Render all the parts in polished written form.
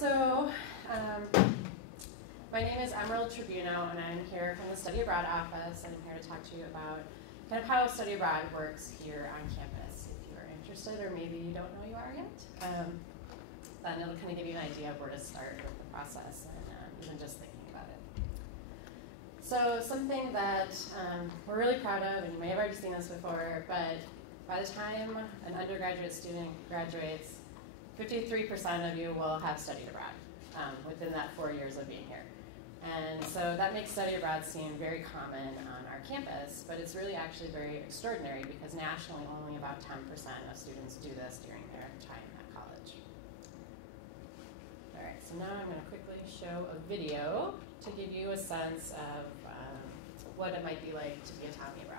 So, um, my name is Emerald Tribuno, and I'm here from the Study Abroad office, and I'm here to talk to you about kind of how Study Abroad works here on campus. If you are interested, or maybe you don't know you are yet, then it'll kind of give you an idea of where to start with the process, and even just thinking about it. So, something that we're really proud of, and you may have already seen this before, but by the time an undergraduate student graduates, 53% of you will have studied abroad within that 4 years of being here. And so that makes study abroad seem very common on our campus, but it's really actually very extraordinary because nationally only about 10% of students do this during their time at college. All right, so now I'm going to quickly show a video to give you a sense of what it might be like to be a Tommy abroad.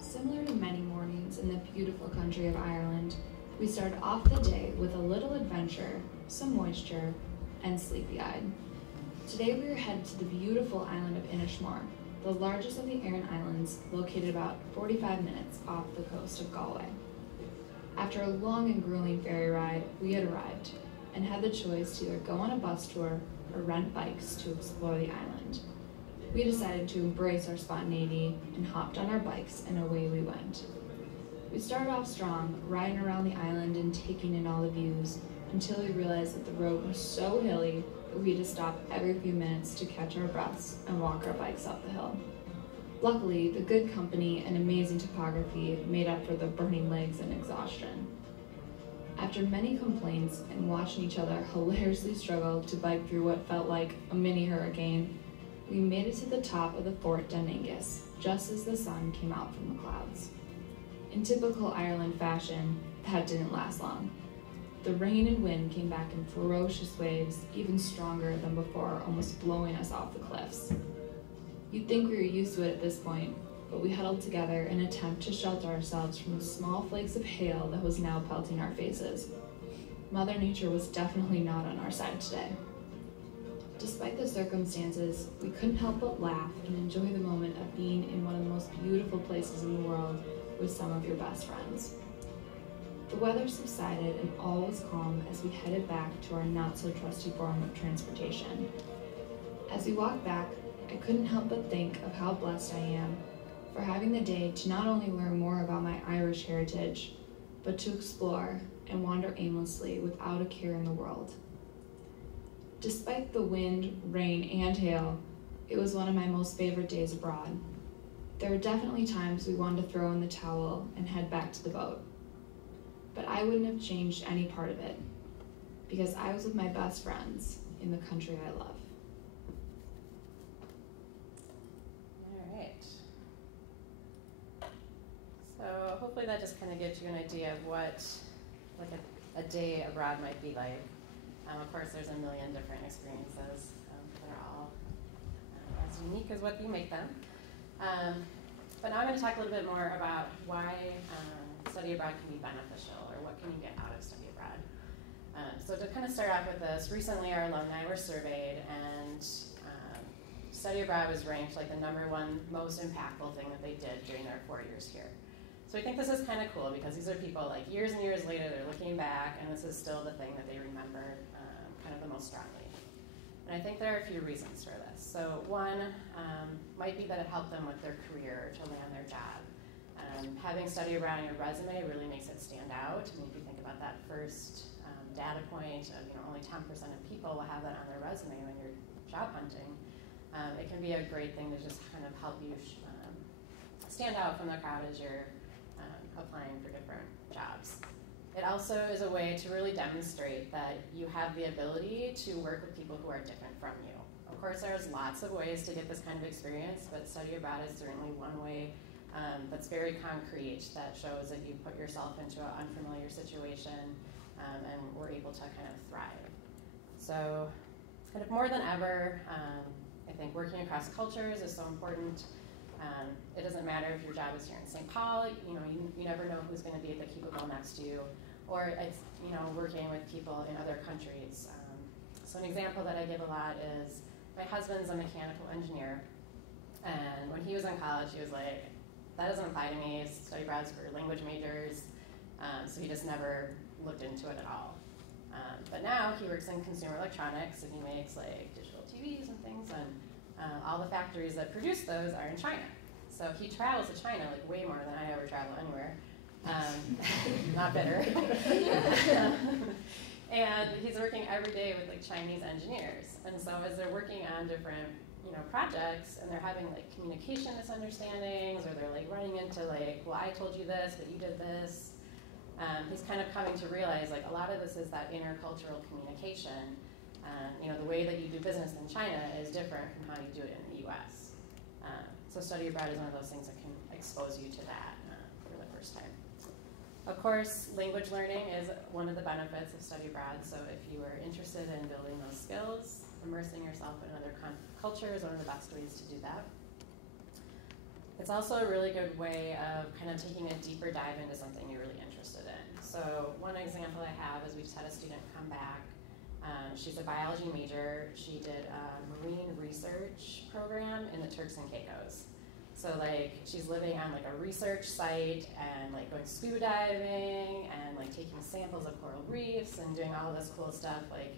Similar to many mornings in the beautiful country of Ireland, we start off the day with a little adventure, some moisture, and sleepy-eyed. Today we are headed to the beautiful island of Inishmore, the largest of the Aran Islands, located about 45 minutes off the coast of Galway. After a long and grueling ferry ride, we had arrived and had the choice to either go on a bus tour or rent bikes to explore the island. We decided to embrace our spontaneity and hopped on our bikes, and away we went. We started off strong, riding around the island and taking in all the views, until we realized that the road was so hilly that we had to stop every few minutes to catch our breaths and walk our bikes up the hill. Luckily, the good company and amazing topography made up for the burning legs and exhaustion. After many complaints and watching each other hilariously struggle to bike through what felt like a mini hurricane, we made it to the top of the Fort Denangus, just as the sun came out from the clouds. In typical Ireland fashion, that didn't last long. The rain and wind came back in ferocious waves, even stronger than before, almost blowing us off the cliffs. You'd think we were used to it at this point, but we huddled together in an attempt to shelter ourselves from the small flakes of hail that was now pelting our faces. Mother Nature was definitely not on our side today. Despite the circumstances, we couldn't help but laugh and enjoy the moment of being in one of the most beautiful places in the world with some of your best friends. The weather subsided and all was calm as we headed back to our not-so-trusty form of transportation. As we walked back, I couldn't help but think of how blessed I am for having the day to not only learn more about my Irish heritage, but to explore and wander aimlessly without a care in the world. Despite the wind, rain, and hail, it was one of my most favorite days abroad. There were definitely times we wanted to throw in the towel and head back to the boat. But I wouldn't have changed any part of it, because I was with my best friends in the country I love. All right. So hopefully that just kind of gives you an idea of what like a day abroad might be like. Of course, there's a million different experiences. They're all as unique as what you make them. But now I'm going to talk a little bit more about why study abroad can be beneficial, or what can you get out of study abroad. So to kind of start off with this, recently our alumni were surveyed, and study abroad was ranked like the #1 most impactful thing that they did during their 4 years here. So I think this is kind of cool because these are people like years and years later, they're looking back, and this is still the thing that they remember kind of the most strongly. And I think there are a few reasons for this. So one might be that it helped them with their career to land their job. Having study abroad on your resume really makes it stand out. I mean, if you think about that first data point of only 10% of people will have that on their resume when you're job hunting, it can be a great thing to just kind of help you stand out from the crowd as you're applying for different jobs. It also is a way to really demonstrate that you have the ability to work with people who are different from you. Of course, there's lots of ways to get this kind of experience, but study abroad is certainly one way that's very concrete, that shows that you put yourself into an unfamiliar situation and were able to kind of thrive. So kind of more than ever, I think working across cultures is so important. It doesn't matter if your job is here in St. Paul, you never know who's going to be at the cubicle next to you, or it's, working with people in other countries. So an example that I give a lot is my husband's a mechanical engineer, and when he was in college, he was like, that doesn't apply to me. Study abroad's for language majors. So he just never looked into it at all. But now he works in consumer electronics, and he makes like digital TVs and things, and all the factories that produce those are in China. So he travels to China like way more than I ever travel anywhere. Not bitter. And he's working every day with like Chinese engineers. And so as they're working on different projects, and they're having like communication misunderstandings, or they're like running into like, well, I told you this, but you did this. He's kind of coming to realize like a lot of this is that intercultural communication. The way that you do business in China is different from how you do it in the US. So study abroad is one of those things that can expose you to that for the first time. Of course, language learning is one of the benefits of study abroad. So if you are interested in building those skills, immersing yourself in other culture is one of the best ways to do that. It's also a really good way of kind of taking a deeper dive into something you're really interested in. So one example I have is we just had a student come back. She's a biology major. She did a marine research program in the Turks and Caicos. So like she's living on like a research site and like going scuba diving and like taking samples of coral reefs and doing all this cool stuff like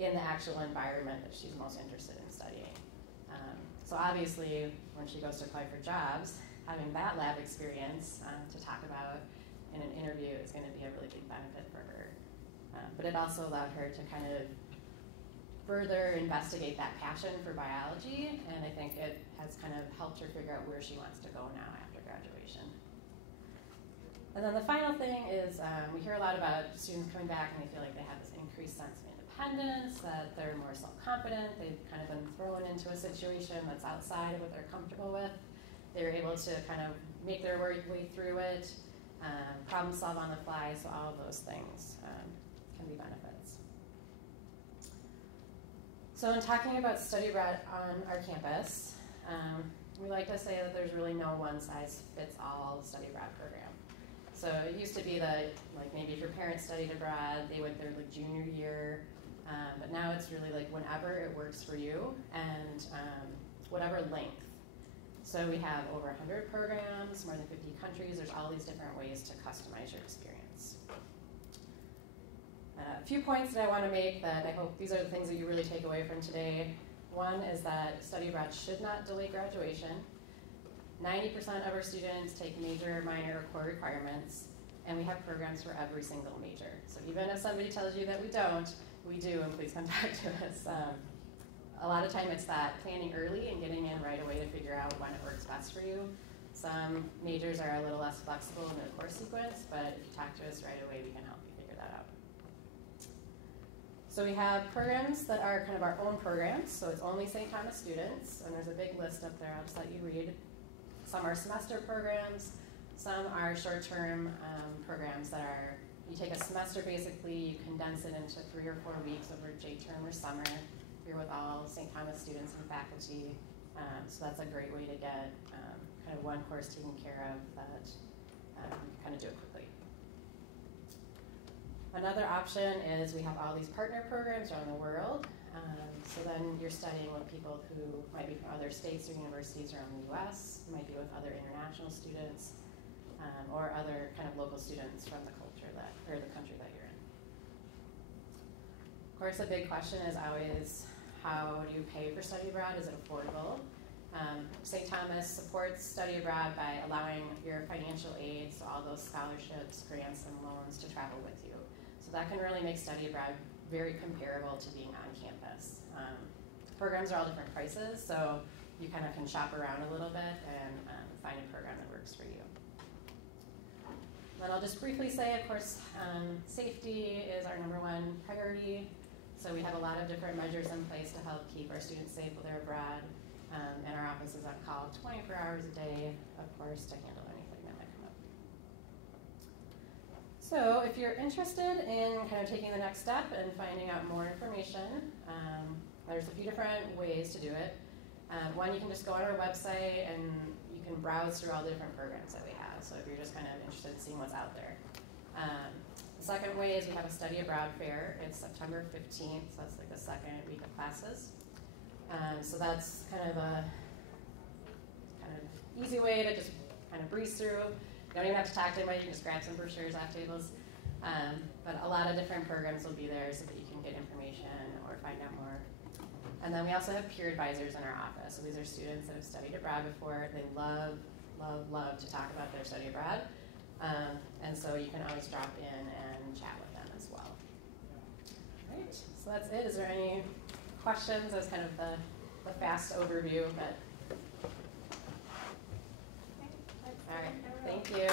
in the actual environment that she's most interested in studying. So obviously when she goes to apply for jobs, having that lab experience to talk about in an interview is going to be a really big benefit for her. But it also allowed her to kind of further investigate that passion for biology, and I think it has kind of helped her figure out where she wants to go now after graduation. And then the final thing is we hear a lot about students coming back and they feel like they have this increased sense of independence, that they're more self-confident, they've kind of been thrown into a situation that's outside of what they're comfortable with. They're able to kind of make their way through it, problem solve on the fly, so all of those things can be benefits. So in talking about study abroad on our campus, we like to say that there's really no one-size-fits-all study abroad program. So it used to be that like maybe if your parents studied abroad, they went there like junior year, but now it's really like whenever it works for you and whatever length. So we have over 100 programs, more than 50 countries. There's all these different ways to customize your experience. A few points that I want to make that I hope these are the things that you really take away from today. One is that study abroad should not delay graduation. 90% of our students take major, minor, or core requirements, and we have programs for every single major. So even if somebody tells you that we don't, we do, and please come back to us. A lot of time it's that planning early and getting in right away to figure out when it works best for you. Some majors are a little less flexible in their course sequence, but if you talk to us right away, we can help you figure that out. So we have programs that are kind of our own programs, so it's only St. Thomas students, and there's a big list up there, I'll just let you read. Some are semester programs, some are short-term programs that are, you take a semester basically, you condense it into 3 or 4 weeks over J-term or summer. You're with all St. Thomas students and faculty, so that's a great way to get kind of one course taken care of that kind of do it quickly. Another option is we have all these partner programs around the world. So then you're studying with people who might be from other states or universities around the US, might be with other international students, or other kind of local students from the culture that, or the country that you're in. Of course, a big question is always, how do you pay for study abroad? Is it affordable? St. Thomas supports study abroad by allowing your financial aid, so all those scholarships, grants, and loans to travel with you. So that can really make study abroad very comparable to being on campus. Programs are all different prices, so you kind of can shop around a little bit and find a program that works for you. Then I'll just briefly say, of course, safety is our #1 priority. So we have a lot of different measures in place to help keep our students safe while they're abroad. And our office is on call 24 hours a day, of course, to handle anything that might come up. So if you're interested in kind of taking the next step and finding out more information, there's a few different ways to do it. One, you can just go on our website and you can browse through all the different programs that we have. So if you're just kind of interested in seeing what's out there. The second way is we have a study abroad fair. It's September 15th, so that's like the second week of classes. So that's kind of a easy way to just kind of breeze through. You don't even have to talk to anybody, you can just grab some brochures off tables. But a lot of different programs will be there so that you can get information or find out more. And then we also have peer advisors in our office. So these are students that have studied abroad before. They love, love, love to talk about their study abroad. And so you can always drop in and chat with them as well. All right, so that's it. Is there any questions? That's kind of the fast overview. But all right, thank you.